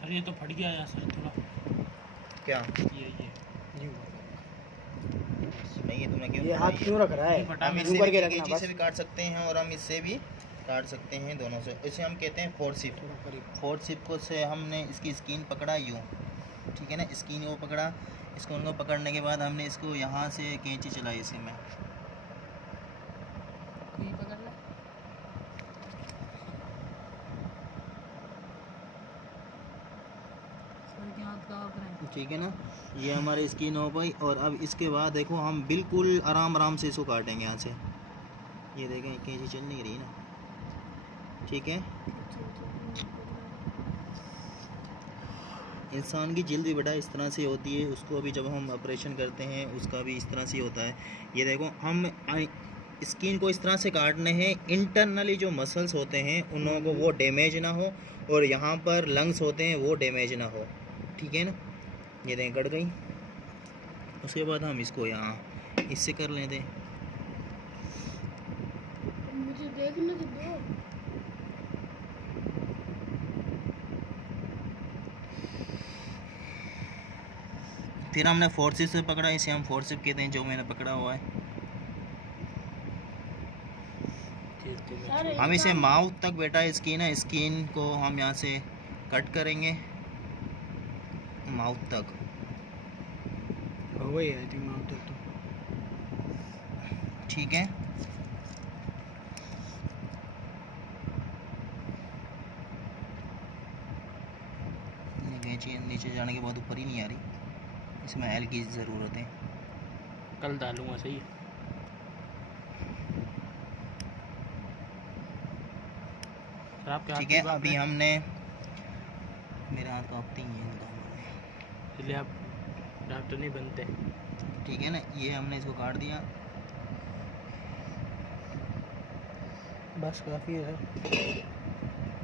Sir ये तो फट गया यार सर थोड़ा। क्या ये नहीं, ये तुमने क्यों ये हाथ क्यों रख रहा है? हम यूं इससे करके भी रखना कैंची बस। से भी काट सकते हैं और हम इससे भी काट सकते हैं, दोनों से। इसे हम कहते हैं फोर्सिप। थोड़ा करीब। फोर्सिप को से हमने इसकी स्किन पकड़ा यूँ, ठीक है ना, स्किन को पकड़ा। इसको उनको पकड़ने के बाद हमने इसको यहाँ से कैंची चलाई इसी में। पकड़ ले। ठीक है ना, ये हमारी स्किन हो गई। और अब इसके बाद देखो हम बिल्कुल आराम आराम से इसको काटेंगे यहाँ से। ये देखें कैंची चल नहीं रही ना, ठीक है। इंसान की जल्द भी बेटा इस तरह से होती है, उसको भी जब हम ऑपरेशन करते हैं उसका भी इस तरह से होता है। ये देखो हम स्किन को इस तरह से काटने हैं, इंटरनली जो मसल्स होते हैं उन लोगों को वो डैमेज ना हो, और यहाँ पर लंग्स होते हैं वो डैमेज ना हो, ठीक है ना। ये देखें कट गई। उसके बाद हम इसको यहाँ इससे कर लेते हैं। मुझे देखने तो दो। फिर हमने फोर्सिप से पकड़ा, इसे हम फोर्सिप कहते हैं जो मैंने पकड़ा हुआ है। हम इसे माउथ तक बेटा स्किन है, स्किन को हम यहाँ से कट करेंगे माउथ तक। हो गई आई थिंक माउथ तक तो। ठीक है, नीचे जाने के बाद ऊपर ही नहीं आ रही, इसमें एल की ज़रूरत है। कल डालूंगा सही है। सर आपके ठीक है, अभी हमने मेरे हाथ कांपते ही हैं इसलिए आप डॉक्टर नहीं बनते। ठीक है ना, ये हमने इसको काट दिया। बस काफ़ी है सर।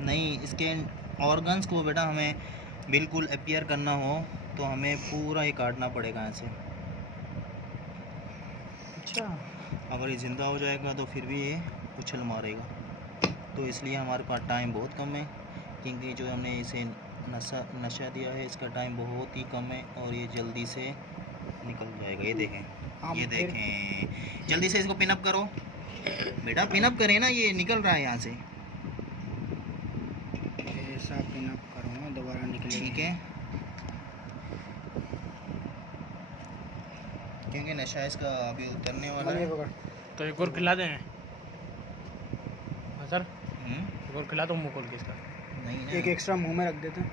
नहीं, इसके ऑर्गन्स को बेटा हमें बिल्कुल अपीयर करना हो तो हमें पूरा ये काटना पड़ेगा ऐसे। अच्छा, अगर ये ज़िंदा हो जाएगा तो फिर भी ये उछल मारेगा, तो इसलिए हमारे पास टाइम बहुत कम है, क्योंकि जो हमने इसे नशा दिया है इसका टाइम बहुत ही कम है और ये जल्दी से निकल जाएगा। ये देखें, ये देखें, जल्दी से इसको पिनअप करो बेटा, पिनअप करें ना, ये निकल रहा है यहाँ से। ऐसा पिनअप करूँगा दोबारा निकले। ठीक है, क्योंकि नशा इसका अभी उतरने वाला है। तो एक और खिला दें। हाँ सर, एक और खिला दो मुँह खोल के इसका। नहीं ना, एक एक्स्ट्रा मुंह में रख देते हैं।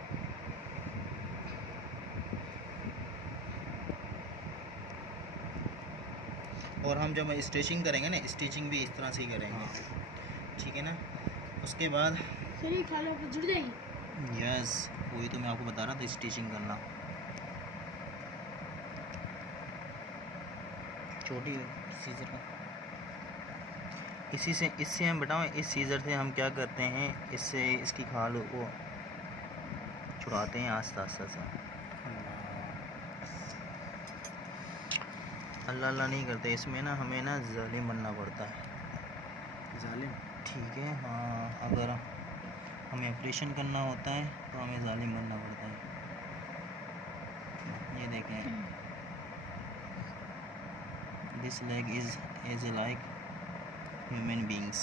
और हम जब स्टिचिंग करेंगे ना, स्टिचिंग भी इस तरह से ही करेंगे, ठीक है ना। उसके बाद सर ये खालों पे जुड़ जाएगी। यस, वही तो मैं आपको बता रहा था, स्टिचिंग करना। छोटी सीजर का इससे हम बताओ, इस सीजर से हम क्या करते हैं, इससे इसकी खाल वो छुड़ाते हैं आस्ते आस्ते से। अल्लाह अल्लाह नहीं करते इसमें ना, हमें ना जालिम बनना पड़ता है। जालिम, ठीक है। हाँ, अगर हमें ऑपरेशन करना होता है तो हमें जालिम बनना पड़ता है। ये देखें, this leg is like human beings.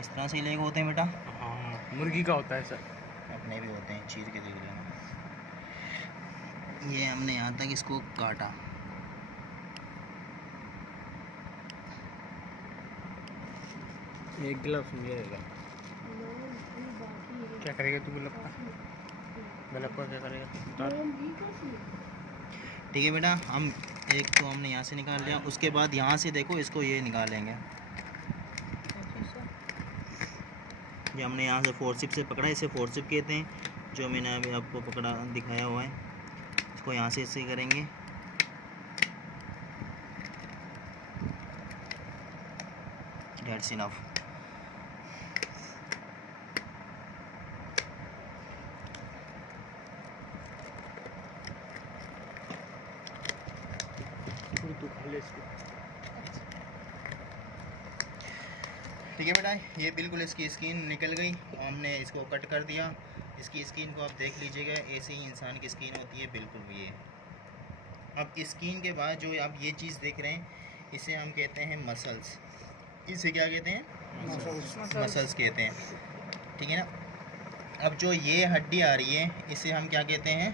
इस तरह से लेग होते हैं बेटा। हाँ, मुर्गी का होता है सर। अपने भी होते हैं, चीर के देख लेना। ये हमने यहाँ तक इसको काटा। एक गिलास मिलेगा। क्या करेगा तू गुलाब का? गुलाब का क्या करेगा? ठीक है बेटा, हम एक तो हमने यहाँ से निकाल लिया, उसके बाद यहाँ से देखो इसको ये निकालेंगे। ये हमने यहाँ से फोर्सिप से पकड़ा, इसे फोर्सिप कहते हैं, जो मैंने अभी आपको पकड़ा दिखाया हुआ है। इसको यहाँ से इससे करेंगे। That's enough। तू खा ले इसको। ठीक है बेटा, ये बिल्कुल इसकी स्किन निकल गई, हमने इसको कट कर दिया। इसकी स्किन को आप देख लीजिएगा, ऐसे ही इंसान की स्किन होती है, बिल्कुल भी ये। अब स्किन के बाद जो आप ये चीज़ देख रहे हैं, इसे हम कहते हैं मसल्स। इसे क्या कहते हैं? मसल्स कहते हैं, ठीक है ना। अब जो ये हड्डी आ रही है, इसे हम क्या कहते हैं?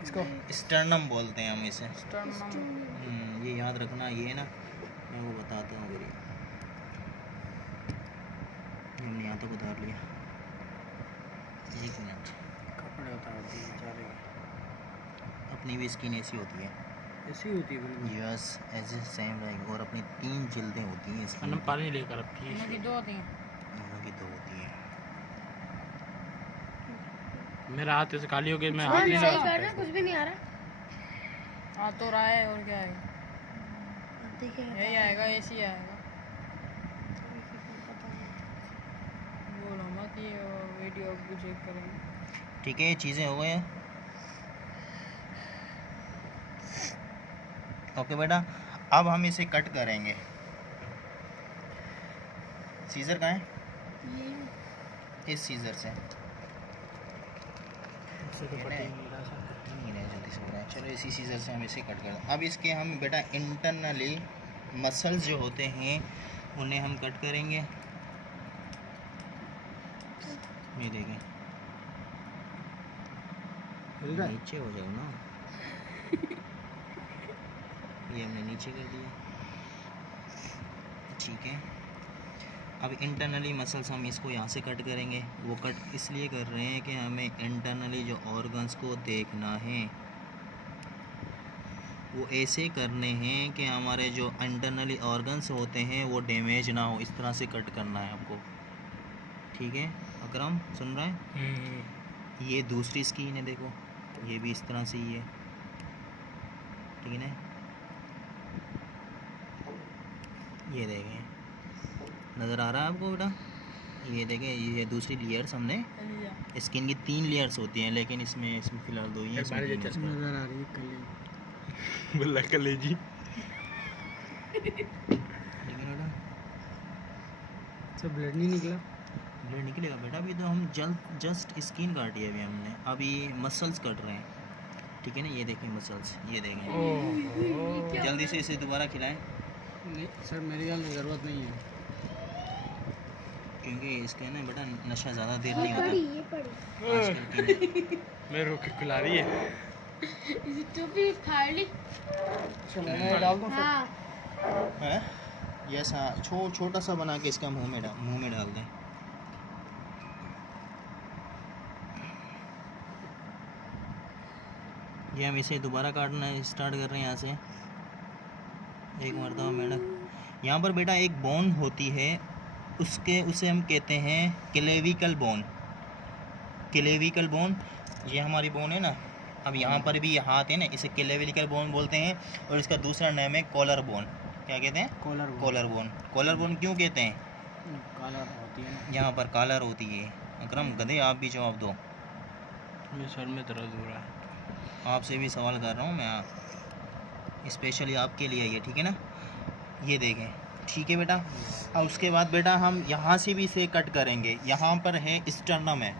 किसको? स्टर्नम बोलते हैं हम इसे। स्टर्नम। ये याद रखना, ये ना मैं वो बताता हूँ। फिर ये हमने यहाँ तक उतार लिया, 1 मिनट। कपड़े उतार दिए बेचारे। अपनी भी स्किन ऐसी होती है। ऐसी होती है बिल्कुल। यस, ऐसे सेम रहेगी। और अपनी 3 जिल्दें होती हैं इसकी। मैंने पानी लेकर रखी है। इनकी 2 होती हैं। दोनों की 2 होती है। मेरा हाथ ऐसे खाली हो गया, मैं हाथ सही नहीं कर लगा रहा, कुछ भी नहीं आ रहा। आ तो रहा है, और क्या आएगा? देखिए यही आएगा, ऐसी आएगा। बोलो मत, ये वीडियो को चेक करेंगे। ठीक है, ये चीज़ें हो गई हैं। ओके बेटा, अब हम इसे कट करेंगे। सीजर कहाँ है? इस सीजर से नहीं रहे, जल्दी से हो रहा है। चलो इसी सीजर से हम इसे कट कर। अब इसके हम बेटा इंटरनली मसल्स जो होते हैं उन्हें हम कट करेंगे। ये देखें, मिल रहा है? नीचे हो जाओ ना। ये हमने नीचे कर दिया, ठीक है। अब इंटरनली मसल्स हम इसको यहाँ से कट करेंगे। वो कट इसलिए कर रहे हैं कि हमें इंटरनली जो ऑर्गन्स को देखना है, वो ऐसे करने हैं कि हमारे जो इंटरनली ऑर्गन्स होते हैं वो डैमेज ना हो। इस तरह से कट करना है आपको, ठीक है। अकरम सुन रहा है? ये दूसरी स्किन है, देखो ये भी इस तरह से ही है, ठीक है ना। ये देखें, नज़र आ रहा है आपको बेटा? ये देखें, ये दूसरी लेयर्स हमने, स्किन की 3 लेयर्स होती हैं, लेकिन इसमें फ़िलहाल 2 ही हैं। इसमें 3 है। नजर आ रही है कल। बोला कलेजी। ठीक है बेटा, सब ब्लड नहीं निकला? ब्लड निकलेगा बेटा। अभी तो हम जस्ट स्किन काटी है अभी हमने, अभी मसल्स कट रहे हैं, ठीक है ना। ये देखें मसल्स, ये देखें। जल्दी से इसे दोबारा खिलाएं, नहीं सर, मेरे ख्याल में ज़रूरत नहीं है, क्योंकि इसका ना बेटा नशा ज़्यादा देर नहीं ये होता पड़ी आजकल की। मैं रोक के खिला रही है। इसे टोपी फाड़ ली। चलो मैं डाल दूँ फिर? हाँ है यस, हाँ। छोटा सा बना के इसका मुंह में डाल दें। ये हम इसे दोबारा काटना स्टार्ट कर रहे हैं यहाँ से। एक मरतबा मैडम, यहाँ पर बेटा एक बोन होती है, उसे हम कहते हैं क्लेविकल बोन। क्लेविकल बोन, ये हमारी बोन है ना। अब यहाँ पर भी ये हाथ है ना, इसे क्लेविकल बोन बोलते हैं। और इसका दूसरा नाम है कॉलर बोन। क्या कहते हैं? Collar collar bone. Collar bone क्यों कहते हैं? कॉलर होती है ना। यहाँ पर कॉलर होती है। अकरम गधे, आप भी जवाब दो। मेरे सर में दर्द हो रहा है। आपसे भी सवाल कर रहा हूँ मैं, स्पेशली आपके लिए ये, ठीक है ना। ये देखें, ठीक है बेटा। और उसके बाद बेटा हम यहाँ से भी इसे कट करेंगे। यहाँ पर है स्टर्नम है,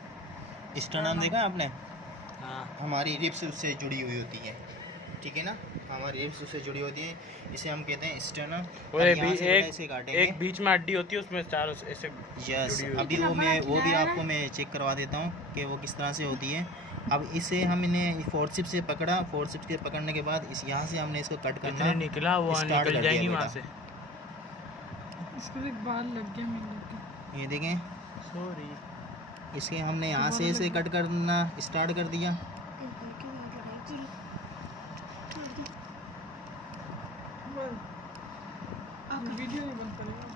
स्टर्नम देखा आपने? हाँ, हमारी रिब्स उससे जुड़ी हुई होती है, ठीक है ना। हमारी रिब्स उससे जुड़ी होती है, इसे हम कहते हैं स्टर्नम। और अब एक यहाँ भी से बेटा इसे काटेंगे। एक बीच में हड्डी होती है, उसमें चारों ऐसे यस, जुड़ी हुई अभी वो भी आपको मैं चेक करवा देता हूँ कि वो किस तरह से होती है। अब इसे हम इन्हें फोर्सिप्स से पकड़ा, फोर्सिप्स के पकड़ने के बाद इस यहाँ से हमने इसको कट करना जितने निकला वो start निकल कर जाएंगी दिया वहाँ बेटा। से। इसको एक बाल लग गया मेरे। ये देखें, सॉरी। इसे हमने यहाँ से इसे कट करना स्टार्ट कर दिया। वीडियो नहीं बंद करेगा।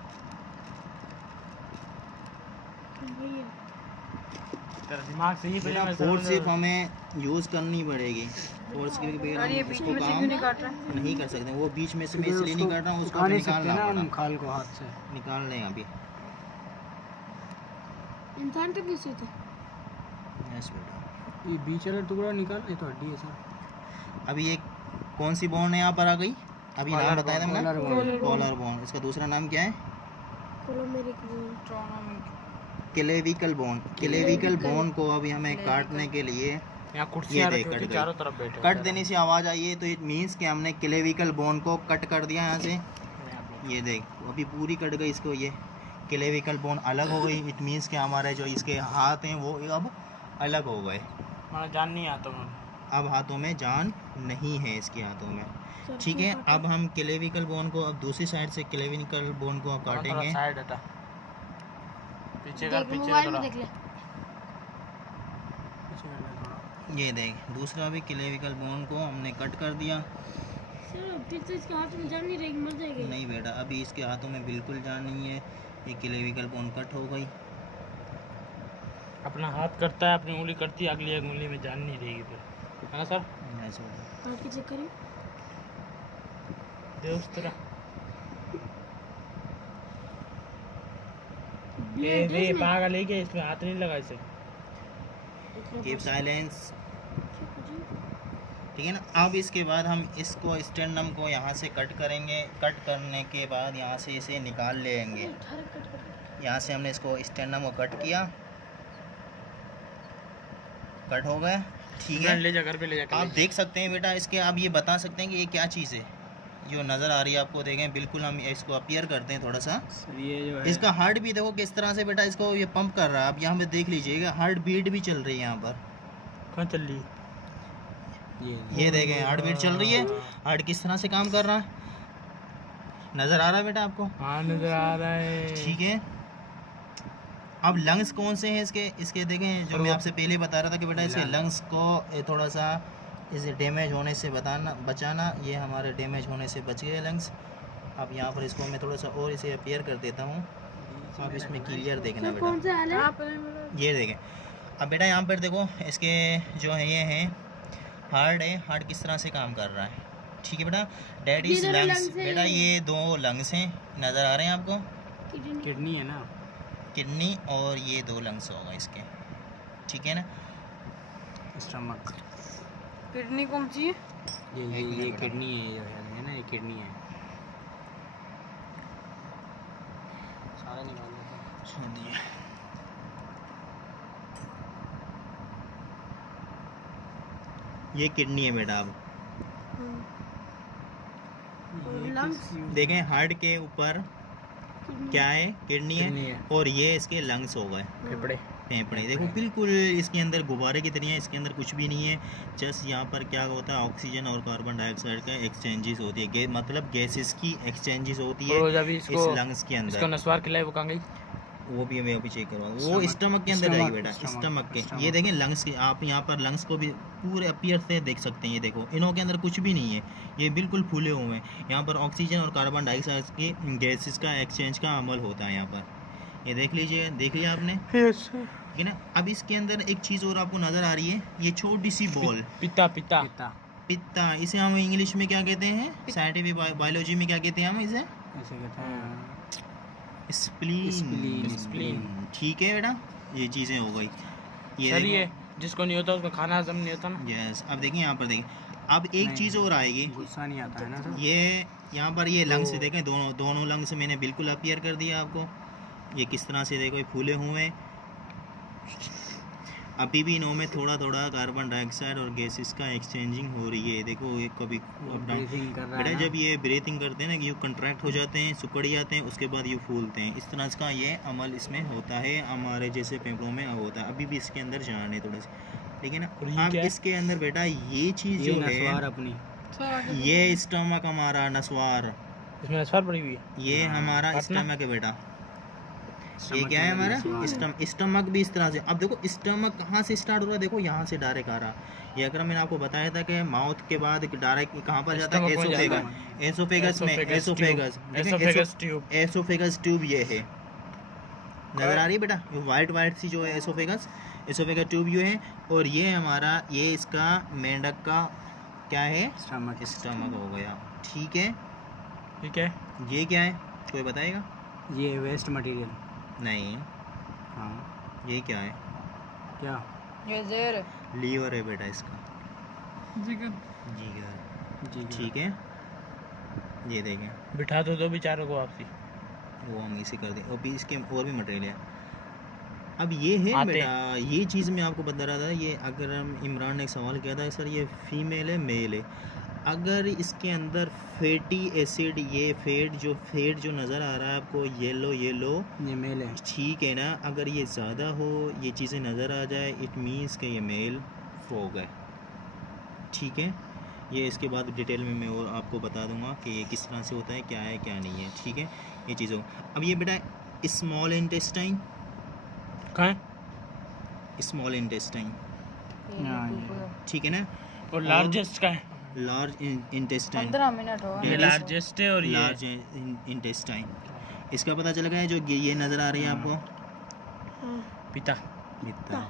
तेरा दिमाग सही पे बेटा फोर्सिप हमें यूज़ करनी पड़ेगी। फोर्स के बगैर और ये हम बीच इसको में से काम क्यों नहीं काट रहा? नहीं कर सकते। वो बीच में से मैं क्योंकि इसलिए नहीं उसको काट रहा हूँ, उसको उठा नहीं निकालना सकते ना पड़ा। हम खाल को हाथ से। निकाल लें अभी। इंसान के पीछे थे। यस बेटा। ये बीच वाला टुकड़ा निकाल, ये तो हड्डी है सर। अभी ये कौन सी बोन है यहाँ पर आ गई? अभी नाम कॉलर बताया था कॉलर मैंने, बोन। Collar bone. इसका दूसरा नाम क्या है? कोलोमेरिक बोन। ट्रॉमा में क्लेविकल बोन को अभी हमें काटने के लिए यहाँ ये कुर्सियाँ देख रखी होती कट चारों गई। तरफ बैठे कट देने से आवाज़ आई है तो इट मीन्स कि हमने क्लेविकल बोन को कट कर दिया यहाँ से। ये देख अभी पूरी कट गई इसको, ये क्लेविकल बोन अलग हो गई। इट मीन्स कि हमारे जो इसके हाथ हैं वो अब अलग हो गए। माना जान नहीं आता मैं। अब हाथों में जान नहीं है इसके हाथों में। ठीक है, अब हम क्लेविकल बोन को अब दूसरी साइड से क्लेविकल बोन को अब काटेंगे। साइड हटा, पीछे कर, पीछे मोबाइल कर में थोड़ा। देख ले। ये देख दूसरा भी क्लेविकल बोन को हमने कट कर दिया। सर फिर तो इसके हाथ में जान नहीं रहेगी, मर जाएगी। नहीं बेटा, अभी इसके हाथों में बिल्कुल जान नहीं है। ये क्लेविकल बोन कट हो गई। अपना हाथ करता है, अपनी उंगली करती है, अगली उंगली में जान नहीं रहेगी फिर, है ना सर? ऐसे होगा। काट के चेक करिए। ये उस तरह ब्लेड है इसमें। पागल है क्या? इसमें हाथ नहीं लगा इसे। Keep silence. ठीक है ना। अब इसके बाद हम इसको स्टेरनम को यहाँ से कट करेंगे। कट करने के बाद यहाँ से इसे निकाल लेंगे। यहाँ से हमने इसको स्टेरनम को कट किया, कट हो गया। ठीक है, ले जा घर पे, ले जा। आप देख सकते हैं बेटा इसके, आप ये बता सकते हैं कि ये क्या चीज़ है जो नज़र आ रही है आपको। देखें बिल्कुल, हम इसको अपीयर करते हैं थोड़ा सा। सर ये जो है इसका हार्ट भी देखो किस तरह से बेटा इसको ये पंप कर रहा है। आप यहाँ पे देख लीजिएगा, हार्ट बीट भी चल रही है यहाँ पर। कहाँ चल रही? ये देखें हार्ट बीट चल रही है। हार्ट किस तरह से काम कर रहा है, नज़र आ रहा है बेटा आपको? हाँ नजर आ रहा है। ठीक है। अब लंग्स कौन से हैं इसके देखें, जो मैं आपसे पहले बता रहा था कि बेटा इसके लंग्स को थोड़ा सा इसे डैमेज होने से बचाना। ये हमारे डैमेज होने से बच गए लंग्स। अब यहाँ पर इसको मैं थोड़ा सा और इसे अपीयर कर देता हूँ। अब इसमें क्लियर देखना सर कौन बेटा। सा हाल है? ये देखें अब बेटा यहाँ पर देखो इसके जो है ये हैं हार्ट है। हार्ट किस तरह से काम कर रहा है। ठीक है बेटा, डेट इज ये दोनों लंग्स। lungs हैं। बेटा ये दो लंग्स हैं, नज़र आ रहे हैं आपको? किडनी है ना। किडनी और ये दो लंग्स होगा इसके। ठीक है ना। स्टमक। किडनी कौन सी है? ये किडनी है ना, ये किडनी है। सारा निकाल देते हैं। छोड़ दिया। ये किडनी है बेटा। अब लंग्स देखें हार्ट के ऊपर क्या है, किडनी किडनी है है। और ये इसके लंग्स हो गए, फेफड़े। फेफड़े। देखो बिल्कुल इसके अंदर गुब्बारे की तरह है, इसके अंदर कुछ भी नहीं है। जस्ट यहाँ पर क्या होता है, ऑक्सीजन और कार्बन डाइऑक्साइड का एक्सचेंजेस होती है, मतलब गैसेस की एक्सचेंजेस होती है रोज अभी इस इसको लंग्स के इसको अंदर। नस्वार खिलाई, वो कहाँ गई? वो भी मैं अभी चेक करवाऊँ। वो स्टमक- स्टमक के अंदर स्टमक- जाएगी बेटा, स्टमक- स्टमक के। स्टमक। ये देखें लंग्स के, आप यहाँ पर लंग्स को भी पूरे अपीयर से देख सकते हैं। ये देखो इनों के अंदर कुछ भी नहीं है, ये बिल्कुल फूले हुए हैं। यहाँ पर ऑक्सीजन और कार्बन डाइऑक्साइड की गैसेस का एक्सचेंज का अमल होता है यहाँ पर। ये देख लीजिए, देख लिया आपने, ठीक है ना। अब इसके अंदर एक चीज़ और आपको नज़र आ रही है, ये छोटी सी बॉल, पिता पिता पिता पित्ता। इसे हम इंग्लिश में क्या कहते हैं, साइंटिफिक बायोलॉजी में क्या कहते हैं हम इसे? ऐसे कहते हैं। स्प्लीन। स्प्लीन। स्प्लीन। ठीक है बेटा, ये चीज़ें हो गई। सर देखो। ये जिसको नहीं होता उसको खाना हजम नहीं होता ना। यस, अब देखिए यहाँ पर देखिए, अब एक नहीं, चीज़ और आएगी। गुस्सा नहीं आता है ना सर। ये यहाँ पर ये लंग्स ओ। देखें, दोनों लंग्स मैंने बिल्कुल अपीयर कर दिया आपको। ये किस तरह से देखो, ये फूले हुए हैं। अभी भी इनों में थोड़ा थोड़ा कार्बन डाइऑक्साइड और गैसेस का एक्सचेंजिंग हो रही है। देखो ये कभी अप डाउन। ब्रीथिंग कर रहा बेटा है जब ये ब्रीथिंग करते हैं ना कि ये कंट्रैक्ट हो जाते हैं, सुकड़ जाते हैं, उसके बाद ये फूलते हैं। इस तरह का ये अमल इसमें होता है, हमारे जैसे फेफड़ों में होता है। अभी भी इसके अंदर जान है थोड़ा सा, ठीक है ना। और ये अब क्या है? इसके अंदर बेटा ये चीज़ ये जो नसवार है, अपनी। ये स्टमक हमारा नसवार, इसमें नस्वार पड़ी हुई है। ये हमारा काटना? स्टमक है बेटा। ये स्टमक क्या है के हमारा नसवार। स्टमक भी इस तरह से। अब देखो स्टमक कहाँ से स्टार्ट हो रहा है, देखो यहाँ से डायरेक्ट आ रहा। ये अगर मैंने आपको बताया था कि माउथ के बाद डायरेक्ट कहाँ पर जाता है, स्टमक में जाता एसोफेगस। एसोफेगस में एसोफेगस ट्यूब। एसोफेगस ट्यूब ये है, नजर आ रही है बेटा, ये वाइट सी जो है एसोफेगस ट्यूब ये है। और ये हमारा, ये इसका मेंढक का क्या है, स्टमक। स्टमक हो गया। ठीक है, ठीक है। ये क्या है, कोई बताएगा? ये वेस्ट मटेरियल। नहीं, हाँ ये क्या है? क्या? ये जहर है। लीवर है बेटा इसका, जिगर। जिगर। जी ठीक है, ये देखें, बिठा दो बेचारों को आपसी। वो हम इसे कर दें। और भी इसके और भी मटेरियल है। अब ये है आते बेटा, ये चीज़ मैं आपको बता रहा था। ये अगर हम इमरान ने एक सवाल किया था सर ये फीमेल है मेल है, अगर इसके अंदर फैटी एसिड, ये फैट जो नज़र आ रहा है आपको येलो ये मेल है। ठीक है ना, अगर ये ज़्यादा हो, ये चीज़ें नज़र आ जाए, इट मीन्स कि ये मेल फ्रॉग है। ठीक है, ये इसके बाद डिटेल में मैं और आपको बता दूंगा कि ये किस तरह से होता है, क्या है क्या नहीं है। ठीक है, ये चीज़ों। अब ये बेटा स्मॉल इंटेस्टाइन, कहाँ है? स्मॉल इंटेस्टाइन, हाँ, ठीक है ना, और लार्जेस्ट का है? लार्ज इंटेस्टाइन, 15 मिनट हो ये That is लार्जेस्ट है और ये लार्ज इंटेस्टाइन। इसका पता चल गया है जो ये नज़र आ रही है आपको, पिता। इतना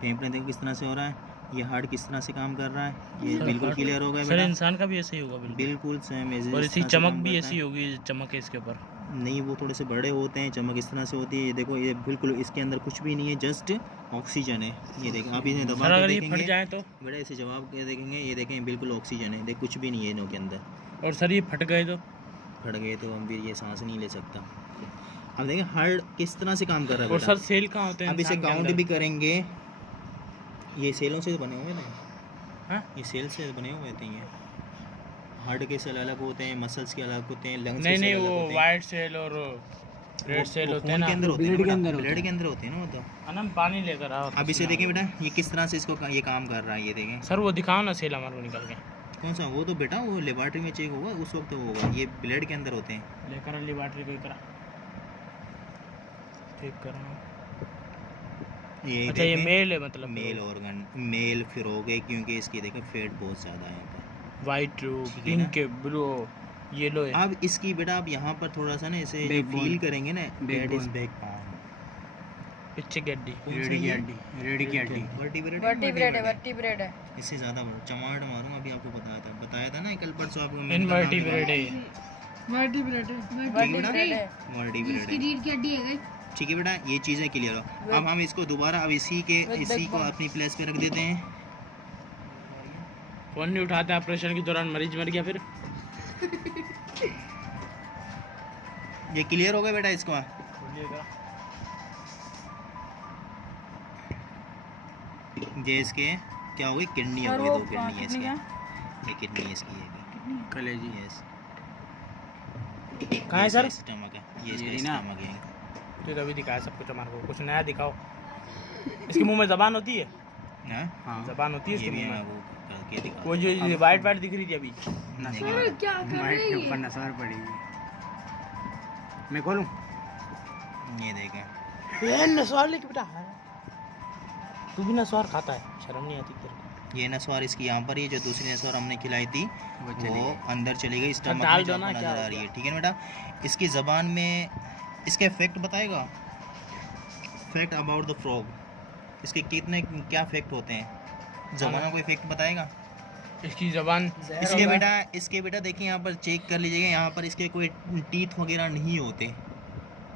फेफड़े देखो किस तरह से हो रहा है, ये हार्ट किस तरह से काम कर रहा है, ये बिल्कुल क्लियर हो गया सर बेटा। इंसान का भी ऐसे ही होगा बिल्कुल। बिल्कुल सेम ऐसे और इस इसकी तरह से चमक काम भी करता ऐसी है। होगी, चमक है इसके ऊपर। नहीं, वो थोड़े से बड़े होते हैं, चमक इस तरह से होती है। ये देखो, ये बिल्कुल इसके अंदर कुछ भी नहीं है, जस्ट ऑक्सीजन है। ये देखें, आप इन्हें दबा सर कर अगर ये फट देखेंगे जाए तो? बेटा, इसे जवाब के देखेंगे, ये देखें बिल्कुल ऑक्सीजन है, देख कुछ भी नहीं है इनों के अंदर। और सर ये फट गए तो? फट गए तो हम फिर ये सांस नहीं ले सकता। अब देखें हार्ट किस तरह से काम कर रहा है और बेटा। सर सेल कहाँ होते हैं अब इसे इंसान के काउंट अंदर? भी करेंगे, ये सेलों से बने हुए ना, हाँ? ये सेल से बने हुए होते हैं। हार्ट के सेल अलग होते हैं, मसल्स के अलग होते हैं, लंग्स के नहीं सेल नहीं, अलग वो होते हैं। वाइट सेल और रेड सेल होते हैं खून ना। के अंदर होते हैं ब्लड के ना अंदर बेटा, होते ब्लड हैं। के अंदर होते हैं ना वो तो। अनम पानी लेकर आओ। अब इसे देखें बेटा, ये किस तरह से इसको ये काम कर रहा है, ये देखें। सर वो दिखाओ ना सेल हमारे को निकल के। कौन सा? वो तो बेटा वो लेबॉर्ट्री में चेक होगा, उस वक्त वो होगा। ये ब्लड के अंदर होते हैं। लेकर अली बैटरी कोई करा ठीक करना। ये अच्छा ये देखें, मेल है मतलब? मेल ऑर्गन, मेल फिर हो गए, क्योंकि इसकी देखें फेट बहुत ज़्यादा है यहाँ पर। वाइट ठीक है पिंक है, ब्लू येलो है। अब इसकी बेटा आप यहाँ पर थोड़ा सा ना इसे Backbone। फील करेंगे ना, दैट इज Backbone। बैकबोन। पीछे की हड्डी। रेडी की हड्डी, रेडी की हड्डी। वर्टिब्रेट है, वर्टिब्रेट है। इससे ज़्यादा चमाट मारूंगा, अभी आपको बताया था ना कल परसों आपको मैंने इनवर्टिब्रेट है। वर्टिब्रेट है। वर्टिब्रेट है। रीढ़ की हड्डी है गाइस। ठीक है बेटा, ये चीज़ें क्लियर हो। अब हम इसको दोबारा अब इसी को अपनी प्लेस पे रख देते हैं। फोन नहीं उठाते, ऑपरेशन के दौरान मरीज मर गया फिर। ये क्लियर हो गया बेटा इसको। ये इसके क्या हो गई, किडनी हो और गई, वो 2 किडनी है इसकी। क्या? ये किडनी है इसकी, ये कलेजी। यस। कहाँ है सर? स्टमक है, ये ये इसका ना। स्टमक है। तो अभी दिखाया सब कुछ हमारे को, कुछ नया दिखाओ। इसके मुंह में जबान होती है? ना हाँ, जबान होती है ये इसके भी मुंह मैं में? वो करके दिखा वो जो वाइट वाइट दिख रही थी अभी। सर क्या कर वाइट रही के है? ऊपर नसार पड़ेगी। मैं खोलूं? ये देखें, ये नसवार लेके बेटा है। तू भी नसवार खाता है, शर्म नहीं आती तेरे को? ये नसवार इसकी यहाँ पर, ये जो दूसरी नसवार हमने खिलाई थी वो चली वो गई। अंदर चली गई, स्टमक डाल में जो दो ना, आपको क्या नजर हो आ रही है। गया? ठीक है ना बेटा, इसकी ज़बान में इसके इफेक्ट बताएगा, फैक्ट अबाउट द फ्रॉग। इसके कितने क्या फैक्ट होते हैं, ज़बानों को इफेक्ट बताएगा। इसकी जबान इसके बेटा देखिए, यहाँ पर चेक कर लीजिएगा, यहाँ पर इसके कोई टीथ वगैरह नहीं होते।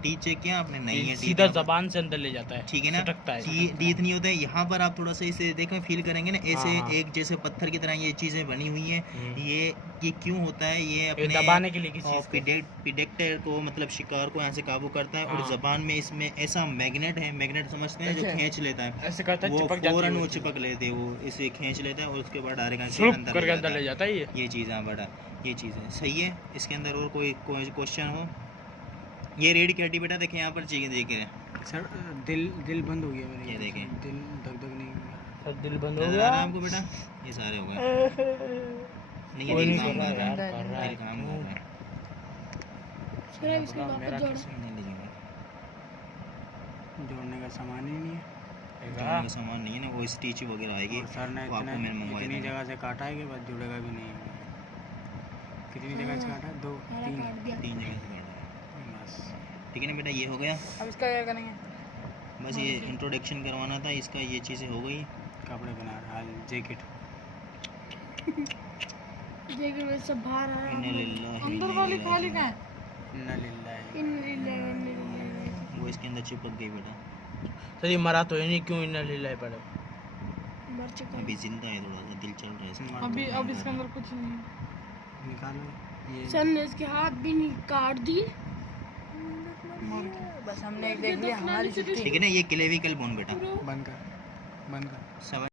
टीथ चेक किया आपने? नहीं है सीधा टीथ। जबान से अंदर ले जाता है। ठीक है ना, सटकता है। टीथ नहीं होते। यहाँ पर आप थोड़ा सा इसे देखें, फील करेंगे ना, ऐसे हाँ। एक जैसे पत्थर की तरह ये चीज़ें बनी हुई हैं। हम्म। ये क्यों होता है? ये ये अपने दबाने के लिए किसी चीज़ को। प्रेडेक्टर को, मतलब शिकार को यहाँ से काबू करता है। और हाँ। ज़बान में इसमें ऐसा मैग्नेट है, मैग्नेट समझते हैं, जो अच्छा। खींच लेता है। ऐसे करता है, वो चिपक जाती फौरन है वो वो चीज़। चिपक लेते हैं, वो इसे खींच लेता है और उसके बाद डायरेक्ट स्लूप अंदर करके ले अंदर जाता ले है। जाता है ये। ये चीज़ है बड़ा, ये चीज़ है सही है। इसके अंदर और कोई क्वेश्चन हो? ये रीढ़ की हड्डी बेटा देखें, यहाँ पर चीज़ें देख रहे हैं। सर दिल बंद हो गया मेरा। ये देखें। दिल धक धक नहीं हुआ। सर दिल बंद हो नजर आ गया। रहा है आपको बेटा? ये सारे हो गए। नहीं, ये कोई दिल नहीं काम कर रहा कर रहा यार, है, कर रहा है। दिल काम कर रहा है। सर अब इसको मेरा वापस जोड़ो। नहीं लीजिएगा, जोड़ने का सामान ही नहीं है। जोड़ने का सामान नहीं है ना, वो स्टिच वगैरह आएगी। और सर ने वो आपको मैंने मंगवाई इतनी थी। जगह से काटा है कि बस जुड़ेगा भी नहीं। कितनी जगह से काटा है? 2 सारा 3 काट दिया। 3 जगह से काटा है। बस। ठीक है ना बेटा, ये हो गया। अब इसका क्या करेंगे? बस ये इंट्रोडक्शन करवाना था इसका, ये चीज़ें हो गई। कपड़े बना रहा है, जैकेट। देखिए मैं सब बाहर आ रहा इन्ना है। लिल्लाहि व अंदर इन्ना वाली इलैहि खाली राजिऊन। कहाँ है? इन्ना लिल्लाहि। इन वो इसके अंदर चिपक गई बेटा, सर ये मरा तो है नहीं, क्यों इन्ना लीला पड़े? मर चुका है। अभी जिंदा है, थोड़ा सा दिल चल रहा है इसका। अभी अब इसके अंदर कुछ नहीं है। निकालो ये। सर ने इसके हाथ भी नहीं काट दिए। बस हमने एक देख लिया हमारी छुट्टी। ठीक है ना, ये क्लेविकल बोन बेटा बंद कर सब